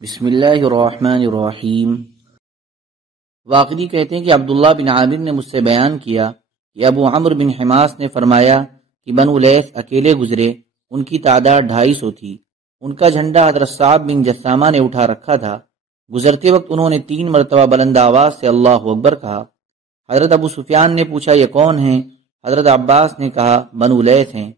بسم اللہ الرحمن الرحیم۔ واقعی کہتے ہیں کہ عبداللہ بن عامر نے مجھ سے بیان کیا کہ ابو عمرو بن حماس نے فرمایا کہ بنو لیث اکیلے گزرے، ان کی تعداد 250 تھی، ان کا جھنڈا حضرت صعب بن جثامہ نے اٹھا رکھا تھا۔ گزرتے وقت انہوں نے 3 مرتبہ بلند آواز سے اللہ اکبر کہا۔ حضرت ابو سفیان نے پوچھا یہ کون ہیں؟ حضرت عباس نے کہا بنو لیث ہیں۔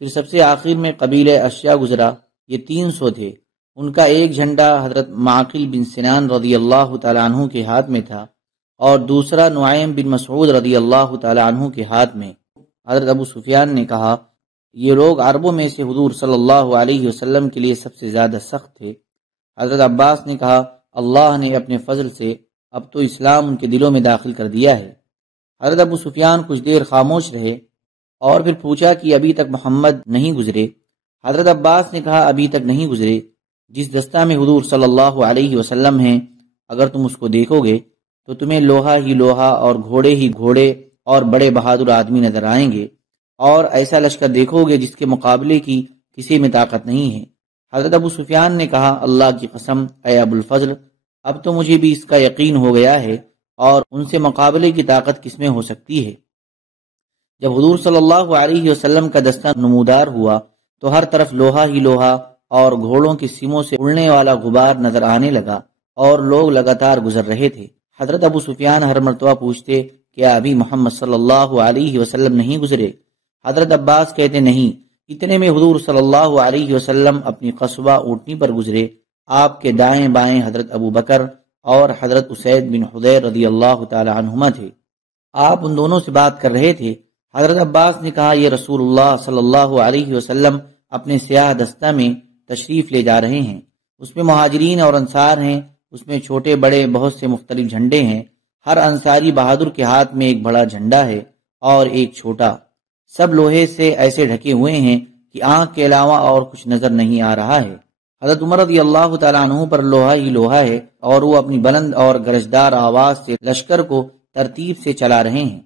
پھر سب سے آخر میں قبیلہ اشیا گزرا، یہ 300 تھے، ان کا ایک جھنڈا حضرت معقل بن سنان رضی اللہ تعالیٰ عنہ کے ہاتھ میں تھا اور دوسرا نعیم بن مسعود رضی اللہ تعالیٰ عنہ کے ہاتھ میں۔ حضرت ابو سفیان نے کہا یہ لوگ عربوں میں سے حضور صلی اللہ علیہ وسلم کے لیے سب سے زیادہ سخت تھے۔ حضرت عباس نے کہا اللہ نے اپنے فضل سے اب تو اسلام ان کے دلوں میں داخل کر دیا ہے۔ حضرت ابو سفیان کچھ دیر خاموش رہے اور پھر پوچھا کہ ابھی تک محمد نہیں گزرے؟ حضرت عباس نے کہا ابھی تک نہیں گزرے۔ جس دستہ میں حضور صلی اللہ علیہ وسلم ہیں، اگر تم اس کو دیکھو گے تو تمہیں لوہا ہی لوہا اور گھوڑے ہی گھوڑے اور بڑے بہادر آدمی نظر آئیں گے، اور ایسا لشکر دیکھو گے جس کے مقابلے کی کسی میں طاقت نہیں ہے۔ حضرت ابو سفیان نے کہا اللہ کی قسم اے ابو الفضل، اب تو مجھے بھی اس کا یقین ہو گیا ہے، اور ان سے مقابلے کی طاقت کس میں ہو سکتی ہے؟ جب حضور صلی اللہ علیہ وسلم کا دستہ نمودار ہوا تو ہر طرف لوہا ہی لوہا اور گھوڑوں کی سیموں سے اڑنے والا غبار نظر آنے لگا، اور لوگ لگاتار گزر رہے تھے۔ حضرت ابو سفیان ہر مرتبہ پوچھتے کیا ابھی محمد صلی اللہ علیہ وسلم نہیں گزرے؟ حضرت عباس کہتے نہیں۔ اتنے میں حضور صلی اللہ علیہ وسلم اپنی قصبہ اونٹنی پر گزرے، آپ کے دائیں بائیں حضرت ابو بکر اور حضرت اسید بن حضیر رضی اللہ تعالی عنہما تھے۔ آپ ان دونوں سے بات کر رہے تھے۔ حضرت عباس نے کہا یہ رسول اللہ صلی اللہ علیہ وسلم اپنے سیاہ دستہ میں تشریف لے جا رہے ہیں، اس میں مہاجرین اور انصار ہیں، اس میں چھوٹے بڑے بہت سے مختلف جھنڈے ہیں، ہر انصاری بہادر کے ہاتھ میں ایک بڑا جھنڈا ہے اور ایک چھوٹا، سب لوہے سے ایسے ڈھکے ہوئے ہیں کہ آنکھ کے علاوہ اور کچھ نظر نہیں آ رہا ہے۔ حضرت عمر رضی اللہ تعالیٰ عنہ پر لوہا ہی لوہا ہے اور وہ اپنی بلند اور گرجدار آواز سے لشکر کو ترتیب سے چلا رہے ہیں۔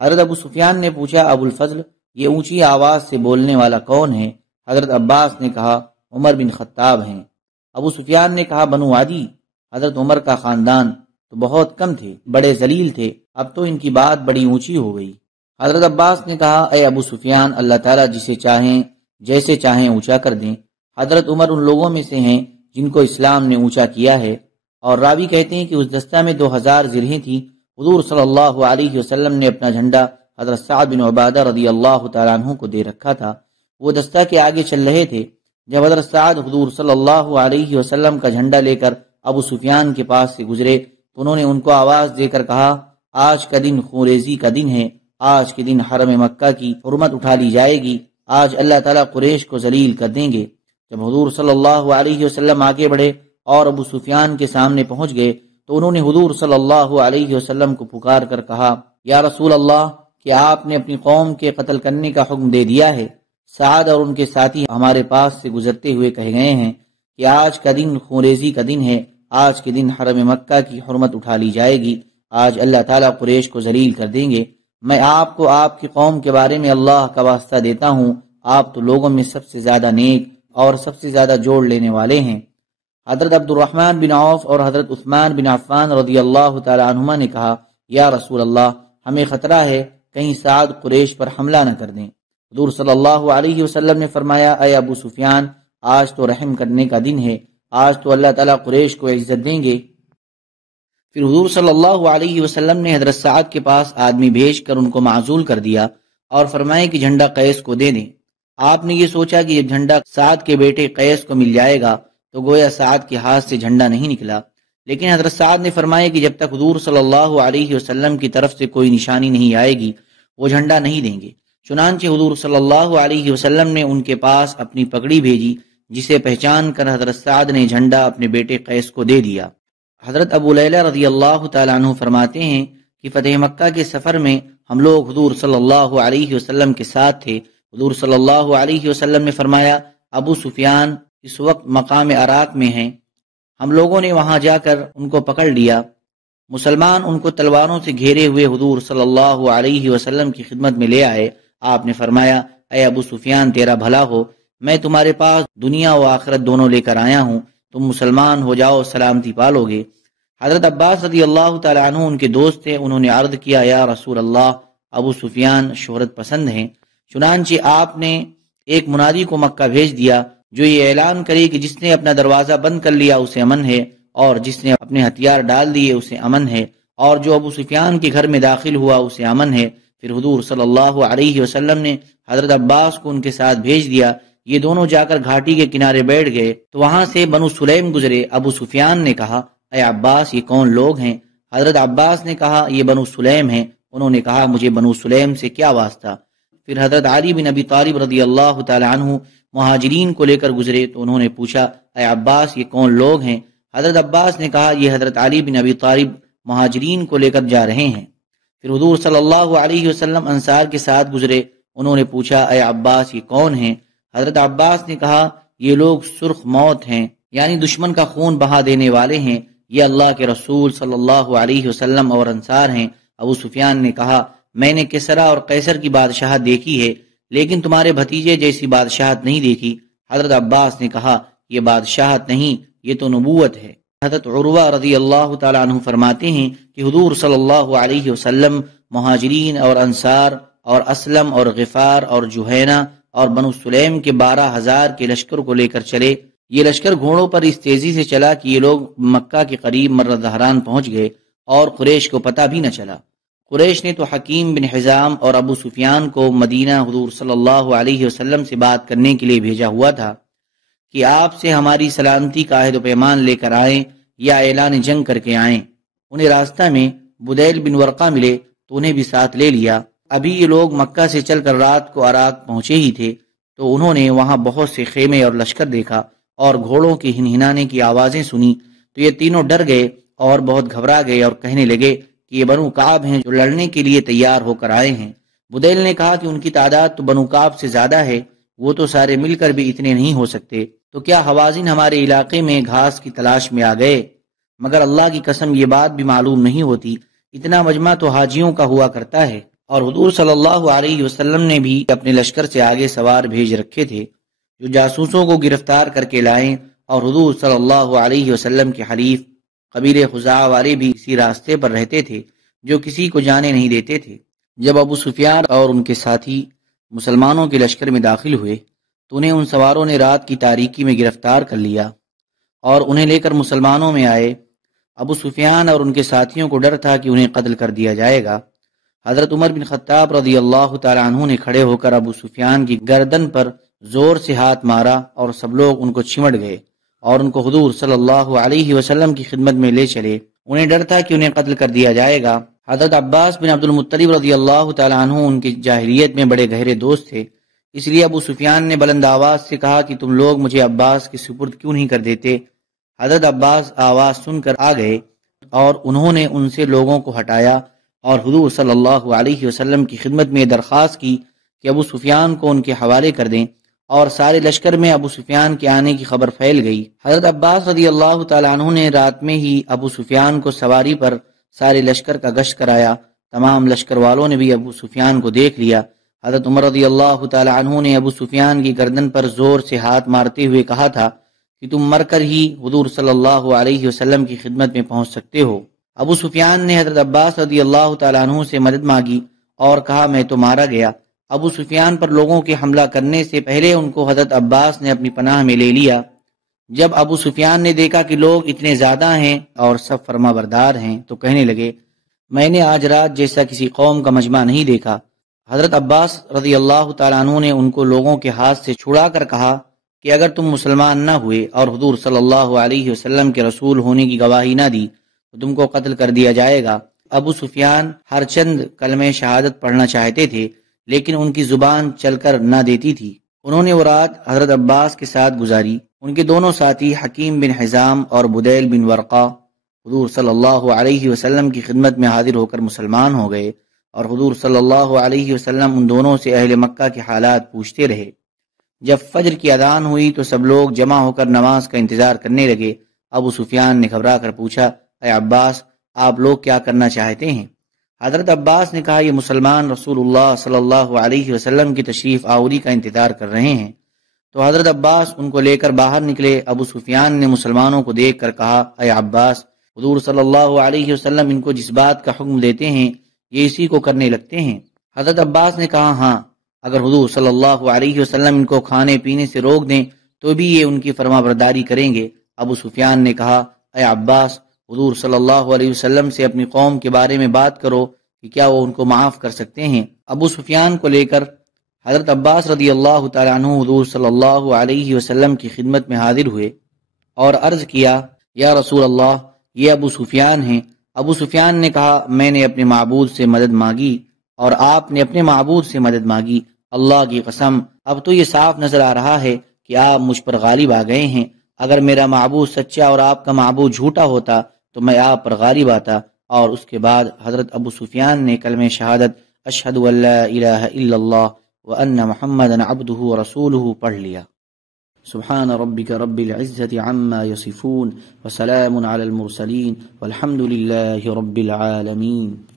حضرت ابو سفیان نے پوچھا ابو الفضل یہ اونچی آواز سے بولنے والا کون ہے؟ حضرت عباس نے کہا عمر بن خطاب ہیں۔ ابو سفیان نے کہا بنو عدی، حضرت عمر کا خاندان تو بہت کم تھے، بڑے ذلیل تھے، اب تو ان کی بات بڑی اونچی ہو گئی۔ حضرت عباس نے کہا اے ابو سفیان اللہ تعالیٰ جسے چاہیں جیسے چاہیں اونچا کر دیں۔ حضرت عمر ان لوگوں میں سے ہیں جن کو اسلام نے اونچا کیا ہے، اور راوی کہتے ہیں کہ اس دستہ میں 2000 زرہیں تھیں۔ حضور صلی اللہ علیہ وسلم نے اپنا جھنڈا حضرت سعد بن عبادہ رضی اللہ تعالیٰ عنہ کو دے رکھا تھا، وہ دستہ کے آگے چل رہے تھے۔ جب حضرت سعد حضور صلی اللہ علیہ وسلم کا جھنڈا لے کر ابو سفیان کے پاس سے گزرے تو انہوں نے ان کو آواز دے کر کہا آج کا دن خونریزی کا دن ہے، آج کے دن حرم مکہ کی حرمت اٹھا لی جائے گی، آج اللہ تعالیٰ قریش کو ذلیل کر دیں گے۔ جب حضور صلی اللہ علیہ وسلم آگے بڑھے اور ابو سفیان کے سامنے پہنچ گئے تو انہوں نے حضور صلی اللہ علیہ وسلم کو پکار کر کہا یا رسول اللہ، کیا آپ نے اپنی قوم کے قتل کرنے کا حکم دے دیا ہے؟ سعد اور ان کے ساتھی ہمارے پاس سے گزرتے ہوئے کہہ گئے ہیں کہ آج کا دن خونریزی کا دن ہے، آج کے دن حرم مکہ کی حرمت اٹھا لی جائے گی، آج اللہ تعالیٰ قریش کو ذلیل کر دیں گے۔ میں آپ کو آپ کی قوم کے بارے میں اللہ کا واسطہ دیتا ہوں، آپ تو لوگوں میں سب سے زیادہ نیک اور سب سے زیادہ جوڑ لینے والے ہیں۔ حضرت عبد الرحمن بن عوف اور حضرت عثمان بن عفان رضی اللہ تعالی عنہما نے کہا یا رسول اللہ ہمیں خطرہ ہے کہیں سعد قریش پر حملہ نہ کر دیں۔ حضور صلی اللہ علیہ وسلم نے فرمایا اے ابو سفیان آج تو رحم کرنے کا دن ہے، آج تو اللہ تعالیٰ قریش کو عزت دیں گے۔ پھر حضور صلی اللہ علیہ وسلم نے حضرت سعد کے پاس آدمی بھیج کر ان کو معزول کر دیا اور فرمایا کہ جھنڈا قیس کو دے دیں۔ آپ نے یہ سوچا کہ جب جھنڈا سعد کے بیٹے قیس کو مل جائے گا تو گویا سعد کے ہاتھ سے جھنڈا نہیں نکلا، لیکن حضرت سعد نے فرمایا کہ جب تک حضور صلی اللہ علیہ وسلم کی طرف سے کوئی نشانی نہیں آئے گی وہ جھنڈا نہیں دیں گے۔ چنانچہ حضور صلی اللہ علیہ وسلم نے ان کے پاس اپنی پگڑی بھیجی جسے پہچان کر حضرت سعد نے جھنڈا اپنے بیٹے قیس کو دے دیا۔ حضرت ابو لیلہ رضی اللہ تعالیٰ عنہ فرماتے ہیں کہ فتح مکہ کے سفر میں ہم لوگ حضور صلی اللہ علیہ وسلم کے ساتھ تھے۔ حضور صلی اللہ علیہ وسلم نے فرمایا ابو سفیان اس وقت مقام عراق میں ہیں، ہم لوگوں نے وہاں جا کر ان کو پکڑ لیا۔ مسلمان ان کو تلواروں سے گھیرے ہوئے حضور صلی اللہ علیہ وسلم کی خدمت میں لے آئے۔ آپ نے فرمایا اے ابو سفیان تیرا بھلا ہو، میں تمہارے پاس دنیا و آخرت دونوں لے کر آیا ہوں، تم مسلمان ہو جاؤ سلامتی پالو گے۔ حضرت عباس رضی اللہ تعالیٰ عنہ ان کے دوست تھے، انہوں نے عرض کیا یا رسول اللہ، ابو سفیان شہرت پسند ہیں، چنانچہ آپ نے ایک منادی کو مکہ بھیج دیا جو یہ اعلان کرے کہ جس نے اپنا دروازہ بند کر لیا اسے امن ہے، اور جس نے اپنے ہتھیار ڈال دیے اسے امن ہے، اور جو ابو سفیان کے گھر میں داخل ہوا اسے امن ہے۔ پھر حضور صلی اللہ علیہ وسلم نے حضرت عباس کو ان کے ساتھ بھیج دیا، یہ دونوں جا کر گھاٹی کے کنارے بیٹھ گئے تو وہاں سے بنو سلیم گزرے۔ ابو سفیان نے کہا اے عباس یہ کون لوگ ہیں؟ حضرت عباس نے کہا یہ بنو سلیم ہیں۔ انہوں نے کہا مجھے بنو سلیم سے کیا واسطہ؟ پھر حضرت علی بن ابی طالب رضی اللہ تعالی عنہ مہاجرین کو لے کر گزرے تو انہوں نے پوچھا اے عباس یہ کون لوگ ہیں؟ حضرت عباس نے کہا یہ حضرت علی بن ابی طالب مہاجرین کو لے کر جا رہے ہیں۔ پھر حضور صلی اللہ علیہ وسلم انصار کے ساتھ گزرے، انہوں نے پوچھا اے عباس یہ کون ہیں؟ حضرت عباس نے کہا یہ لوگ سرخ موت ہیں، یعنی دشمن کا خون بہا دینے والے ہیں، یہ اللہ کے رسول صلی اللہ علیہ وسلم اور انصار ہیں۔ ابو سفیان نے کہا میں نے کسرا اور قیصر کی بادشاہت دیکھی ہے لیکن تمہارے بھتیجے جیسی بادشاہت نہیں دیکھی۔ حضرت عباس نے کہا یہ بادشاہت نہیں، یہ تو نبوت ہے۔ حضرت عروہ رضی اللہ تعالیٰ عنہ فرماتے ہیں کہ حضور صلی اللہ علیہ وسلم مہاجرین اور انصار اور اسلم اور غفار اور جوہینہ اور بنو سلیم کے 12,000 کے لشکر کو لے کر چلے۔ یہ لشکر گھوڑوں پر اس تیزی سے چلا کہ یہ لوگ مکہ کے قریب مرہ دہران پہنچ گئے اور قریش کو پتہ بھی نہ چلا۔ قریش نے تو حکیم بن حزام اور ابو سفیان کو مدینہ حضور صلی اللہ علیہ وسلم سے بات کرنے کے لیے بھیجا ہوا تھا کہ آپ سے ہماری سلامتی کا عہد و پیمان لے کر آئیں یا اعلان جنگ کر کے آئیں۔ انہیں راستہ میں بدیل بن ورقہ ملے تو انہیں بھی ساتھ لے لیا۔ ابھی یہ لوگ مکہ سے چل کر رات کو عراق پہنچے ہی تھے تو انہوں نے وہاں بہت سے خیمے اور لشکر دیکھا اور گھوڑوں کے ہنہنانے کی آوازیں سنی تو یہ تینوں ڈر گئے اور بہت گھبرا گئے اور کہنے لگے کہ یہ بنو کعب ہیں جو لڑنے کے لیے تیار ہو کر آئے ہیں۔ بدیل نے کہا کہ ان کی تعداد تو بنو کعب سے زیادہ ہے، وہ تو سارے مل کر بھی اتنے نہیں ہو سکتے، تو کیا حوازن ہمارے علاقے میں گھاس کی تلاش میں آ گئے؟ مگر اللہ کی قسم یہ بات بھی معلوم نہیں ہوتی، اتنا مجمع تو حاجیوں کا ہوا کرتا ہے۔ اور حضور صلی اللہ علیہ وسلم نے بھی اپنے لشکر سے آگے سوار بھیج رکھے تھے جو جاسوسوں کو گرفتار کر کے لائیں، اور حضور صلی اللہ علیہ وسلم کے حلیف قبیلے خزاعہ والے بھی اسی راستے پر رہتے تھے جو کسی کو جانے نہیں دیتے تھے۔ جب ابو سفیان اور ان کے ساتھی مسلمانوں کے لشکر میں داخل ہوئے تو انہیں ان سواروں نے رات کی تاریکی میں گرفتار کر لیا اور انہیں لے کر مسلمانوں میں آئے۔ ابو سفیان اور ان کے ساتھیوں کو ڈر تھا کہ انہیں قتل کر دیا جائے گا۔ حضرت عمر بن خطاب رضی اللہ تعالی عنہ نے کھڑے ہو کر ابو سفیان کی گردن پر زور سے ہاتھ مارا اور سب لوگ ان کو چمٹ گئے اور ان کو حضور صلی اللہ علیہ وسلم کی خدمت میں لے چلے۔ انہیں ڈر تھا کہ انہیں قتل کر دیا جائے گا۔ حضرت عباس بن عبد المطلب رضی اللہ تعالی عنہ ان کی جاہلیت میں بڑے گہرے دوست تھے، اس لیے ابو سفیان نے بلند آواز سے کہا کہ تم لوگ مجھے عباس کے سپرد کیوں نہیں کر دیتے؟ حضرت عباس آواز سن کر آ گئے اور انہوں نے ان سے لوگوں کو ہٹایا اور حضور صلی اللہ علیہ وسلم کی خدمت میں درخواست کی کہ ابو سفیان کو ان کے حوالے کر دیں، اور سارے لشکر میں ابو سفیان کے آنے کی خبر پھیل گئی۔ حضرت عباس رضی اللہ تعالی عنہ نے رات میں ہی ابو سفیان کو سواری پر سارے لشکر کا گشت کرایا۔ تمام لشکر والوں نے بھی ابو سفیان کو دیکھ لیا۔ حضرت عمر رضی اللہ تعالی عنہ نے ابو سفیان کی گردن پر زور سے ہاتھ مارتے ہوئے کہا تھا کہ تم مر کر ہی حضور صلی اللہ علیہ وسلم کی خدمت میں پہنچ سکتے ہو۔ ابو سفیان نے حضرت عباس رضی اللہ تعالی عنہ سے مدد مانگی اور کہا میں تو مارا گیا۔ ابو سفیان پر لوگوں کے حملہ کرنے سے پہلے ان کو حضرت عباس نے اپنی پناہ میں لے لیا۔ جب ابو سفیان نے دیکھا کہ لوگ اتنے زیادہ ہیں اور سب فرما بردار ہیں تو کہنے لگے میں نے آج رات جیسا کسی قوم کا مجمع نہیں دیکھا۔ حضرت عباس رضی اللہ تعالیٰ عنہ نے ان کو لوگوں کے ہاتھ سے چھڑا کر کہا کہ اگر تم مسلمان نہ ہوئے اور حضور صلی اللہ علیہ وسلم کے رسول ہونے کی گواہی نہ دی تو تم کو قتل کر دیا جائے گا۔ ابو سفیان ہر چند کلمہ شہادت پڑھنا چاہتے تھے لیکن ان کی زبان چل کر نہ دیتی تھی۔ انہوں نے وہ رات حضرت عباس کے ساتھ گزاری۔ ان کے دونوں ساتھی حکیم بن حزام اور بدیل بن ورقہ حضور صلی اللہ علیہ وسلم کی خدمت میں حاضر ہو کر مسلمان ہو گئے، اور حضور صلی اللہ علیہ وسلم ان دونوں سے اہل مکہ کے حالات پوچھتے رہے۔ جب فجر کی اذان ہوئی تو سب لوگ جمع ہو کر نماز کا انتظار کرنے لگے۔ ابو سفیان نے گھبرا کر پوچھا اے عباس آپ لوگ کیا کرنا چاہتے ہیں؟ حضرت عباس نے کہا یہ مسلمان رسول اللہ صلی اللہ علیہ وسلم کی تشریف آوری کا انتظار کر رہے ہیں۔ تو حضرت عباس ان کو لے کر باہر نکلے۔ ابو سفیان نے مسلمانوں کو دیکھ کر کہا، اے عباس، حضور صلی اللہ علیہ وسلم ان کو جس بات کا حکم دیتے ہیں یہ اسی کو کرنے لگتے ہیں۔ حضرت عباس نے کہا، ہاں، اگر حضور صلی اللہ علیہ وسلم ان کو کھانے پینے سے روک دیں تو بھی یہ ان کی فرما برداری کریں گے۔ ابو سفیان نے کہا، اے عباس، حضور صلی اللہ علیہ وسلم سے اپنی قوم کے بارے میں بات کرو کہ کیا وہ ان کو معاف کر سکتے ہیں۔ ابو سفیان کو لے کر حضرت عباس رضی اللہ تعالیٰ عنہ حضور صلی اللہ علیہ وسلم کی خدمت میں حاضر ہوئے اور عرض کیا، یا رسول اللہ، یہ ابو سفیان ہیں۔ ابو سفیان نے کہا، میں نے اپنے معبود سے مدد مانگی اور آپ نے اپنے معبود سے مدد مانگی، اللہ کی قسم اب تو یہ صاف نظر آ رہا ہے کہ آپ مجھ پر غالب آ گئے ہیں۔ اگر میرا معبود سچا اور آپ کا معبود جھوٹا ہوتا تو میں آپ پر غالب آتا۔ اور اس کے بعد حضرت ابو سفیان نے کلمہ شہادت اشہد ان لا الہ الا اللہ وان محمدا عبدہ ورسولہ پڑھ لیا۔ سبحان ربک رب العزة عما یصفون وسلام علی المرسلین والحمد للہ رب العالمین۔